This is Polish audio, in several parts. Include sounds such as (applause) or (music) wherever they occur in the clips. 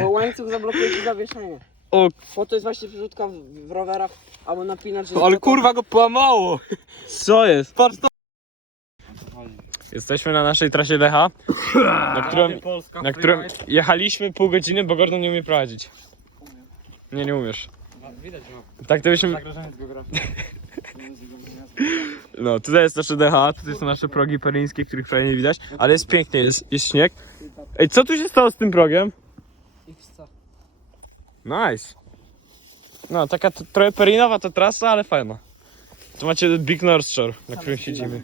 Bo łańcuch zablokuje ci zawieszenie. O, Po to jest właśnie przerzutka w, w rowerach, albo napinacz. ale kurwa go połamało. Co jest? Patrz to. Jesteśmy na naszej trasie DH, na którą, na którą jechaliśmy pół godziny, bo Gordon nie umie prowadzić. Nie, nie umiesz. Widać, no. Tak to byśmy... Zagrożenie z geografii. No, tutaj jest nasze DH, tutaj są nasze progi peryńskie, których prawie nie widać, ale jest pięknie, jest, jest śnieg. Ej, co tu się stało z tym progiem? Nice. No, taka t- trochę perinowa ta trasa, ale fajna. Tu macie Big North Shore, na którym siedzimy.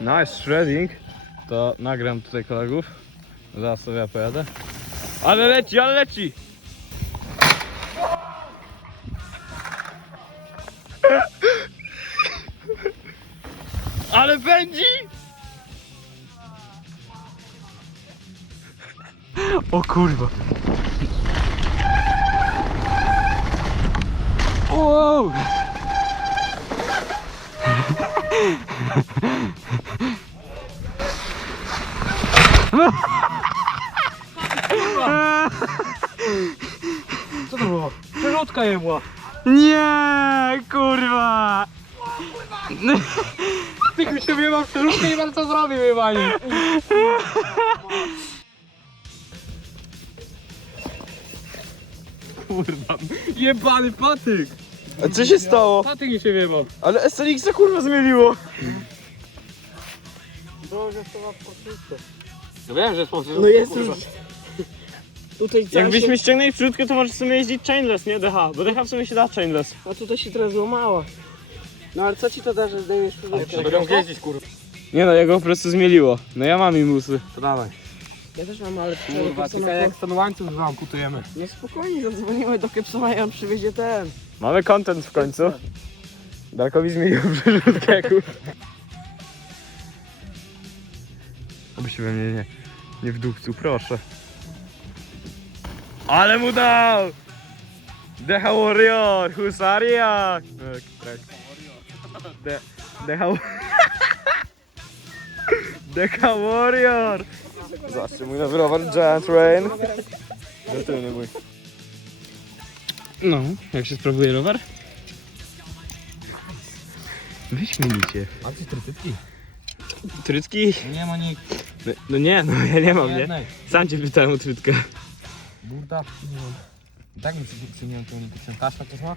Nice shredding. To nagram tutaj kolegów. Zaraz sobie ja pojadę. Ale leci, ale leci! Ale pędzi! O kurwa. Wow! Co to było? Przelotka jebła. Nie, kurwa! Ty mi się wyjebał przelotkę i bardzo zrobił wyjebanie. Kurwa, jebany patyk. A co się stało? Patyk mi się wyjebał. Ale SLX kurwa zmieniło. No wiem, że jest po No jest już. Tutaj Jakbyśmy się, ściągnęli przódkę, to możesz w sumie jeździć chainless, nie DH, bo DH w sumie się da chainless. A tutaj się trochę złamała. No ale co ci to da, że zdejmiesz przerzutka? Będę jeździć, kurwa. Nie no, jego po prostu zmieliło. No ja mam imusy. To dawaj. Ja też mam, ale Kurwa, tylko jak ten łańcuch zaamkutujemy. No spokojnie, zadzwonimy do Kepsona i on przywiezie ten. Mamy content w końcu. Darkowi zmienił (laughs) przerzutkę, kurwa. Oby się we mnie nie, nie wdupcił, proszę. Ale mu dał! Decha Warrior, Husaria! Tak, tak. De, Decha... Decha Warrior! Nowy rower Giant Rain. Nie mój. No, jak się sprawuje rower? Wyśmienicie. A ty trytytki? Trytki? Nie ma nikt. No, no nie, no ja nie mam, nie? Sam cię pytałem o trytkę. Burda? Nie mam. I tak mi przyniosłem tą unikacją. Kaszla to ma?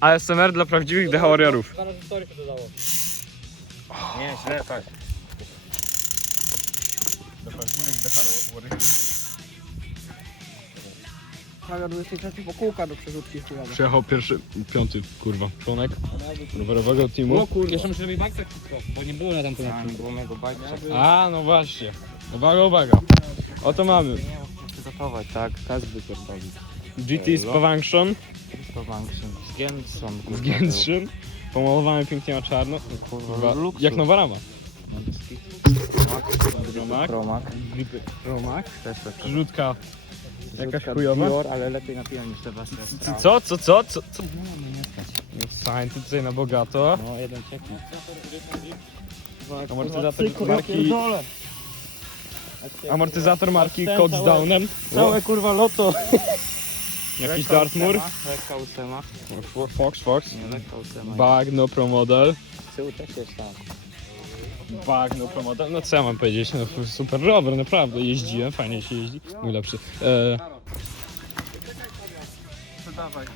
ASMR dla prawdziwych DH Warriorów. Zaraz historii się dodało. Nie, źle, tak. Dla prawdziwych DH Warriorów. Prawie 23 po kółka do przerzutki chujowe. Przyjechał pierwszy, piąty, kurwa, członek rowerowego teamu. Jeszcze muszę robić bajkę wszystko, bo nie było na tamtym odcinku. A, no właśnie. Uwaga, uwaga. Oto mamy. Przygotować, tak? Każdy pierdoli. GT mam się z Gensą. z Gęstrzem. Pomalowany pięknie na czarno. Kurwa, luksus. jak nowa rama. Romak. Romak. Gripy. Romak. Też to Rzutka. Jakaś chujowa. Dior, ale lepiej napiłem niż te wasze. Co, co, co, co? co? No, no stać. Sań tutaj na bogato. No, jeden cieknie. Amortyzator marki, amortyzator marki Cox Downem. Całe kurwa loto. (laughs) Jakiś Dartmoor. Lekka ósema. Fox, Fox. Nie, lekka ósema. Bagno Pro Model. Z tyłu też jest tam. Bagno Pro Model. No co ja mam powiedzieć? No, super rower, naprawdę. Jeździłem, fajnie się jeździ. Mój lepszy. E, Dawaj.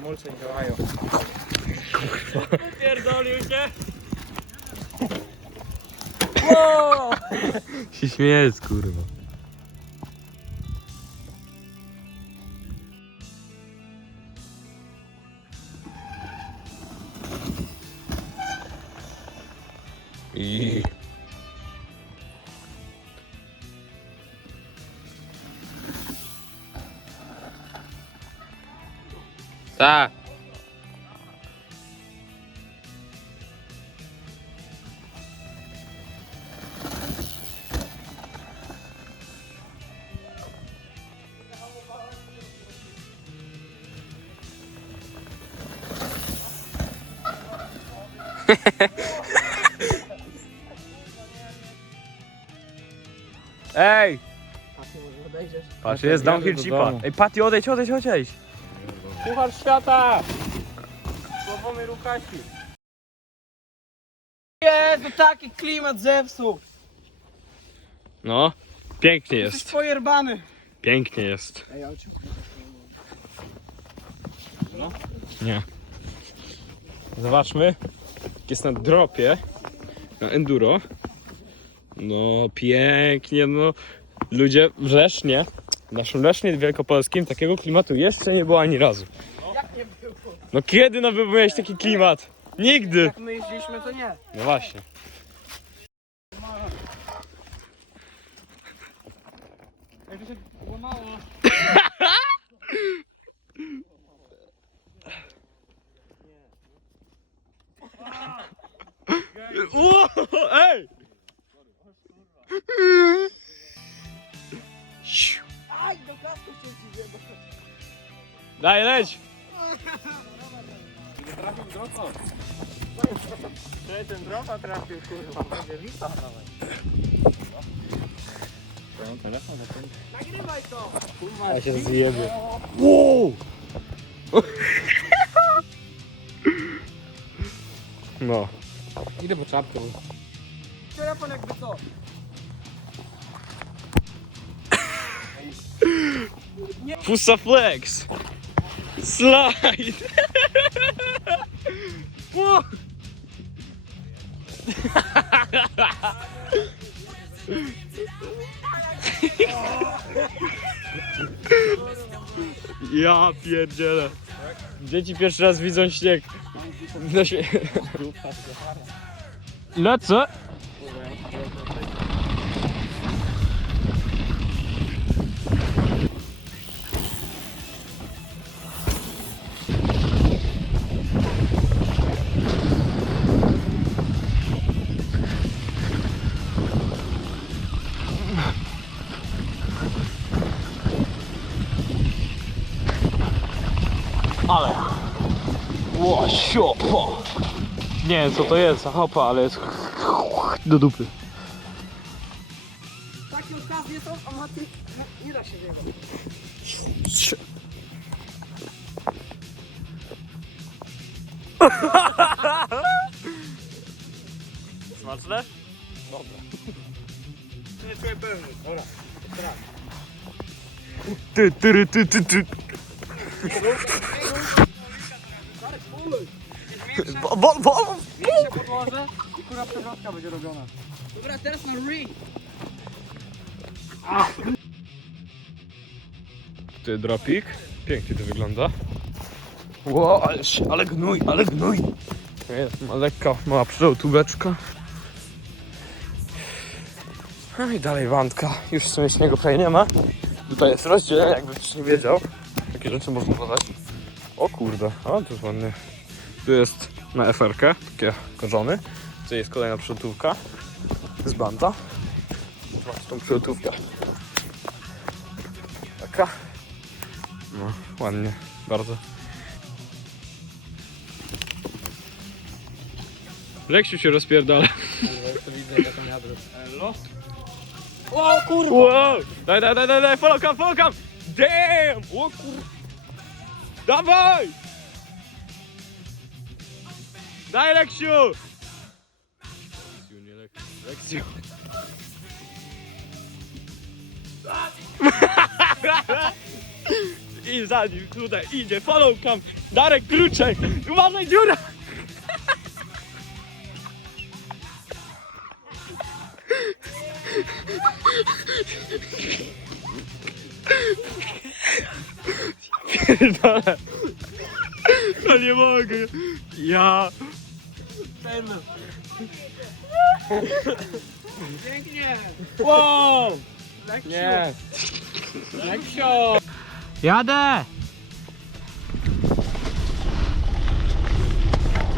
Hamulce nie działają. Pierdolił się! się śmiejesz, kurwa. I... tá? Ej! Patrz, jest downhill jeepa. Ej, Patty, odejdź, odejdź, odejdź! Puchar świata! Sławomir Łukasi. Jezu, taki klimat zepsuł. No, pięknie Jesteś jest. pojerbany. Pięknie jest. Olciu. Nie. Zobaczmy. Jest na dropie. Na enduro. No, pięknie, no. Ludzie w Lesznie, w naszym Lesznie Wielkopolskim takiego klimatu jeszcze nie było ani razu. Jak nie było? No kiedy no miałeś taki klimat? Nigdy. Jak my jeździliśmy, to nie. No właśnie. Jak to się łamało? Ło, ej! Daj, leć! Trafił w drogo. ten droga trafił, kurwa. Będzie wita nawet. telefon. Nagrywaj to. Ja się zjebie. Wow! No. Idę po czapkę. Telefon jakby co? Fusa flex! Slide! (laughs) Ło! (laughs) Ja pierdzielę. Dzieci pierwszy raz widzą śnieg. Na Lecę! (laughs) Ale. Ło, siopa. Nie wiem co to jest, hopa, ale jest do dupy. Takie okazje są, a Maty nie- da się zjebać. Smaczne? (laughs) Nie czuję pewny. Dobra. Ty, ty, ty, ty, ty. Bo, bo, bo. Się podłożę i kurwa przewrotka będzie robiona. Dobra, teraz na re. Ty dropik. Pięknie to wygląda. Ło, ale, ale gnój, ale gnój. Jest ma lekka, mała przylotóweczka. No i dalej wandka. Już w sumie śniegu prawie nie ma. Tutaj jest rozdzielenie, jakby ktoś nie wiedział. Takie rzeczy można podać. O kurde, o to jest ładnie. Tu jest na FR-kę, takie korzony. Tu jest kolejna przylotówka z banda. Zobaczcie tą przylotówkę. Taka. No, ładnie, bardzo. Leksiu się rozpierdala. To widzę taką jadrę. Elo? O kurwa. Wow! Daj, daj, daj, daj, daj, follow cam, follow cam! Damn! O kur... Dawaj! Daj, Leksiu! Leksiu, nie Leksiu. Leksiu. (laughs) I za nim tutaj idzie, follow cam! Darek, kluczek! Uważaj, dziura! (laughs) Pierdolę. No nie mogę. Ja. Pięknie. Wow! Nie. Leksio! Jadę!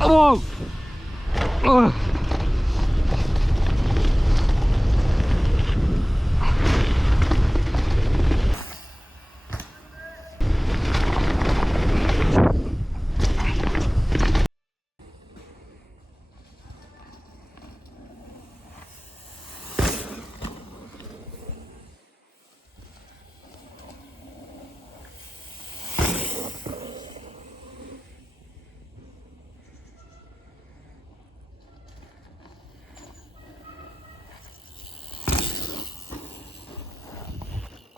O! O!